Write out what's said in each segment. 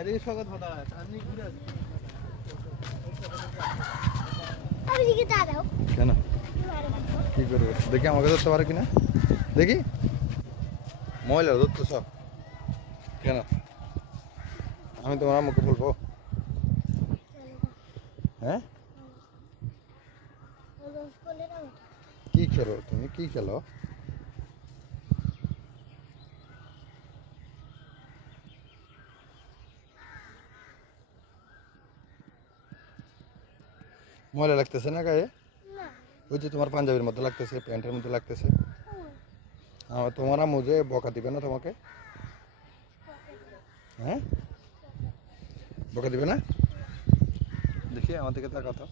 স্বাগত আপনি ঘুরে কেন? কি করবে দেখি আমাকে ধরতে পারে কিনা। দেখি। মহিলা ধরতো সব। কেন? আমি তোমার আমাকে বলব। হ্যাঁ? কি খেলো তুমি? কি খেলো? ময়লা লাগতেছে না গায়ে? ওই যে তোমার পাঞ্জাবির মধ্যে লাগতেছে, প্যান্টের মধ্যে লাগতেছে। আমার তোমার আম্মু যে বকা দিবে না তোমাকে? হ্যাঁ? বকা দিবে না? দেখি, আমার দিকে তাকাও তো।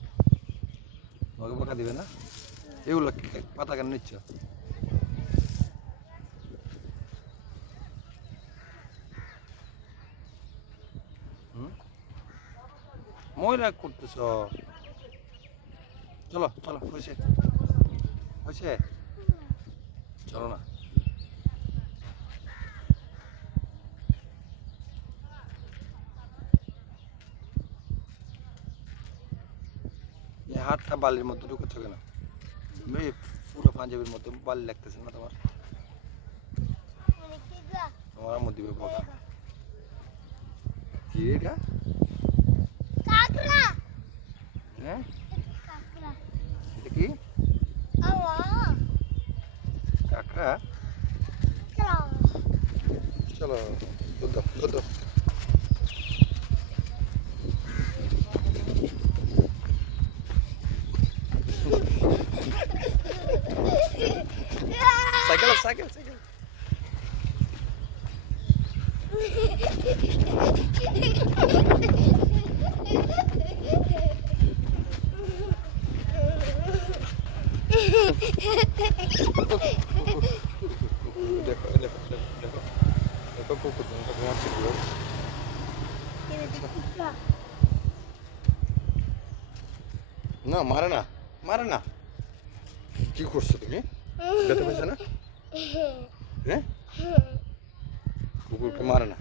তোমাকে বকা দিবে না? এগুলো পাতা কেন নিচ্ছ? ময়লা করতেছ? চলো চলো, হয়েছে। হয়েছে? চলো না। হাতটা বালির মধ্যে ঢুকেছ কেন? পুরো পাঞ্জাবির মধ্যে বালি লাগতেছে না তোমার? তোমার বকা। কি এটা? চলো দুধ দাও দুধ দাও সাইকেল সাইকেল সাইকেল দেখো কুকুর দেখো ঘুমাচ্ছে কীভাবে। না মারে না মারে না। কি করছ তুমি? ব্যথা পেয়েছে না? হ্যাঁ কুকুরকে মারে না।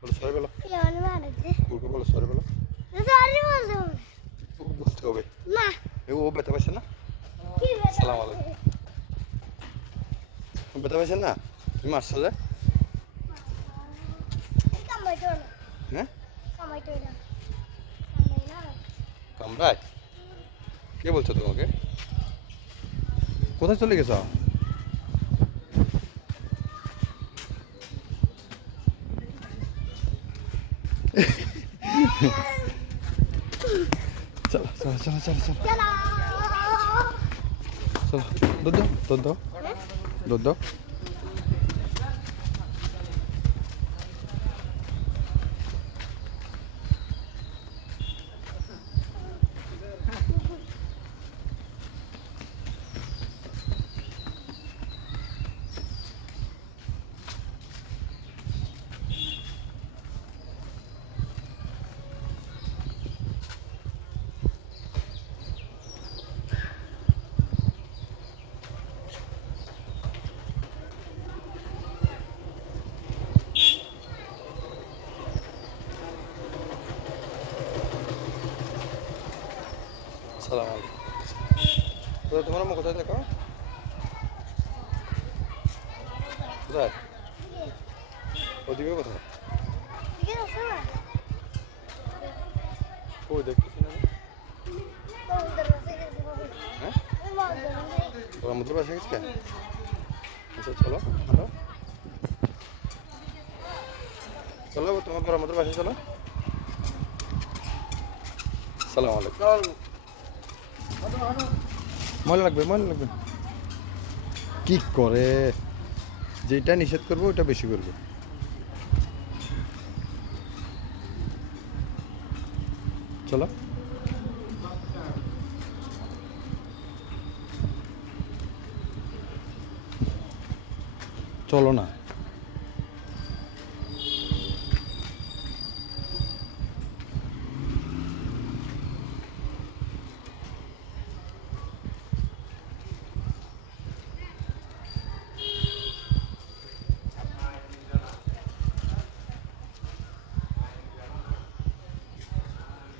বলো সরে বলো। কুকুরকে বলো সরে বলো। বলতে হবে। ও ব্যথা পেয়েছে না? সালাম আলাইকুম। ব্যথা পেয়েছে না? তুমি মারছো যে কামাই তো না হ্যাঁ কামাই তো না কামাই না কামড়ায় কে বলছো তোমাকে কোথায় চলে গেছো চলো চলো চলো চলো চলো চলো চলো দুধ দাও দুধ দাও দুধ দাও সালাম আলাইকুম কোথায় তোমার আম্মু কোথায় দেখো? কোথায়? ওদিকে কোথায়? আছে দেখতেছি না? হ্যাঁ? ওরা মুদ্রা গেছে আচ্ছা চলো হাঁটো চলো, তোমার বড় মুদ্রা বাসায়, চলো। সালাম আলাইকুম। ময়লা লাগবে ময়লা লাগবে কি করে? যেটা নিষেধ করব ওটা বেশি করবে। চলো। চলো না।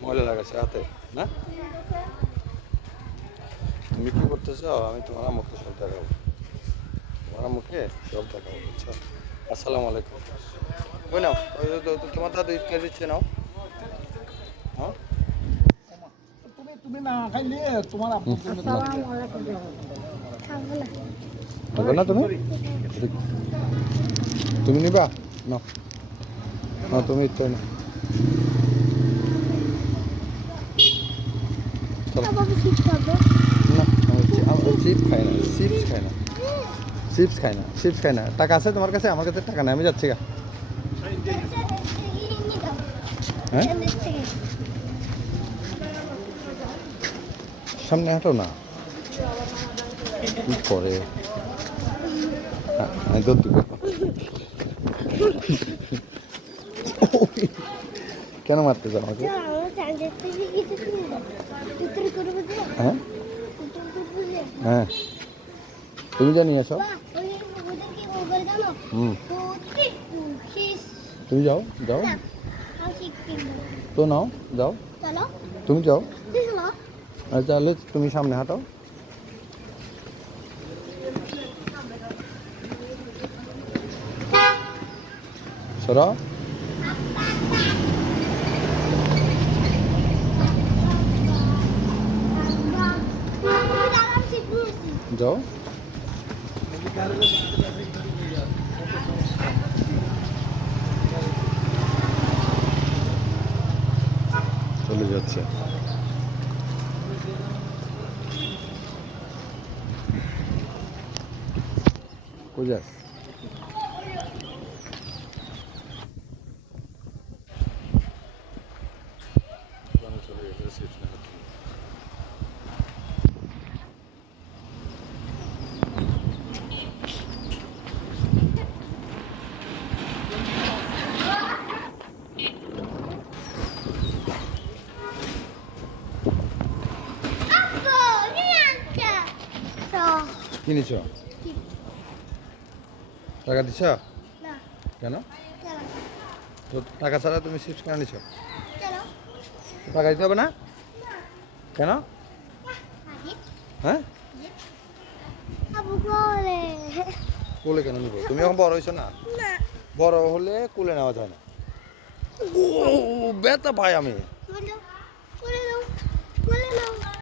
ময়লা লাগাচ্ছে হাতে না? তুমি কি করতে চাও আমি তোমার আম্মুকে সব দেখাবো। তোমার আম্মুকে সব দেখাবো বুঝছ? আসসালামু আলাইকুম। ওই নাও তোমার দাদু ঈদকে দিচ্ছে নাও। হ্যাঁ? তুমি তুমি না খাইলে তোমার আপনি খাব না তুমি? তুমি নিবা? না না তুমি তো না চলো খাব কি খাব না আমি চি- আমি চিপস খাই না চিপস খাই না। চিপস খাই না চিপস খাই না। টাকা আছে তোমার কাছে? আমার কাছে টাকা নেই আমি যাচ্ছি গা। হ্যাঁ? সামনে হাঁটো না। কি করে? হ্যাঁ, আমি দিব কেন মারতে চাও আমাকে হ্যাঁ? হ্যাঁ। তুমি জানি হুম। তুমি যাও যাও। তো নাও যাও। তুমি যাও। তাহলে তুমি সামনে হাঁটাও। সরাও যাও। চলে যাচ্ছে। কোথায় চলে গেছে সিট না আব্বু নিয়ে আনছে তো কি? নিছ টাকা দিছ? কেন? তো টাকা ছাড়া তুমি চিপস কেন নিছ টাকা দিতে হবে না? কেন? হ্যাঁ? কোলে। কেন নিব? তুমি এখন বড় হয়েছো না? বড় হলে কোলে নেওয়া যায় না। ব্যথা পাই আমি।